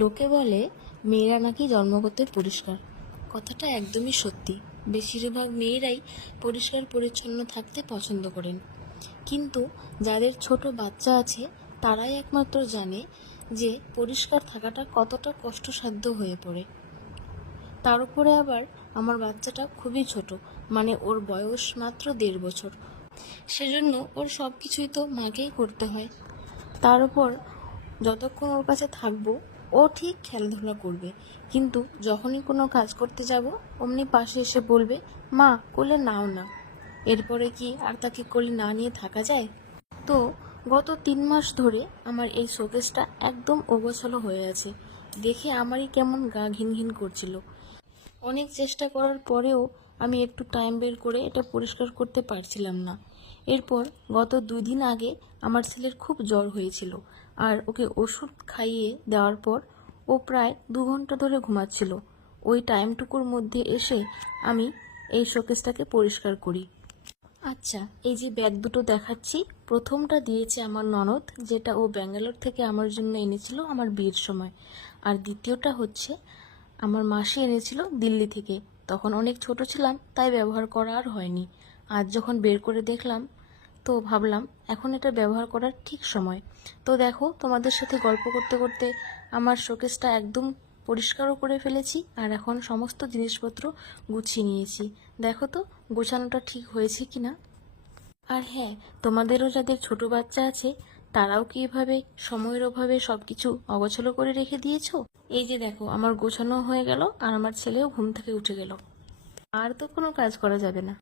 লোকে বলে মেয়েরা নাকি জন্মগত পরিষ্কার। কথাটা একদমই সত্যি। বেশিরভাগ মেয়েরাই পরিষ্কার পরিচ্ছন্ন থাকতে পছন্দ করেন, কিন্তু যাদের ছোট বাচ্চা আছে তারাই একমাত্র জানে যে পরিষ্কার থাকাটা কতটা কষ্টসাধ্য হয়ে পড়ে। তার উপরে আবার আমার বাচ্চাটা খুবই ছোট, মানে ওর বয়স মাত্র 1.5 বছর। সেজন্য ওর সব কিছুই তো মাকেই করতে হয়। তার উপর যতক্ষণ ওর কাছে থাকবো ও ঠিক খেলাধুলা করবে, কিন্তু যখনই কোনো কাজ করতে যাব অমনি পাশে এসে বলবে, মা কোলে নাও না। এরপরে কি আর তাকে কোলে না নিয়ে থাকা যায়? তো গত 3 মাস ধরে আমার এই শোকেসটা একদম ওগোছালো হয়ে আছে। দেখে আমারই কেমন গা ঘিন ঘিন করছিল। অনেক চেষ্টা করার পরেও আমি একটু টাইম বের করে এটা পরিষ্কার করতে পারছিলাম না। এরপর গত 2 দিন আগে আমার ছেলের খুব জ্বর হয়েছিল, আর ওকে ওষুধ খাইয়ে দেওয়ার পর ও প্রায় 2 ঘন্টা ধরে ঘুমাচ্ছিল। ওই টাইমটুকুর মধ্যে এসে আমি এই শোকেসটাকে পরিষ্কার করি। আচ্ছা, এই যে ব্যাগ দুটো দেখাচ্ছি, প্রথমটা দিয়েছে আমার ননদ, যেটা ও ব্যাঙ্গালোর থেকে আমার জন্য এনেছিল আমার বিয়ের সময়। আর দ্বিতীয়টা হচ্ছে আমার মাসি এনেছিল দিল্লি থেকে। তখন অনেক ছোট ছিলাম, তাই ব্যবহার করা আর হয়নি। আজ যখন বের করে দেখলাম, তো ভাবলাম এখন এটা ব্যবহার করার ঠিক সময়। তো দেখো, তোমাদের সাথে গল্প করতে করতে আমার শোকেসটা একদম পরিষ্কারও করে ফেলেছি, আর এখন সমস্ত জিনিসপত্র গুছিয়ে নিয়েছি। দেখো তো গোছানোটা ঠিক হয়েছে কিনা। আর হ্যাঁ, তোমাদেরও যাদের ছোট বাচ্চা আছে তারাও কি এভাবে সময়ের অভাবে সবকিছু অগোছালো করে রেখে দিয়েছো? এই যে দেখো, আমার গোছানো হয়ে গেল আর আমার ছেলেও ঘুম থেকে উঠে গেল। আর তো কোনো কাজ করা যাবে না।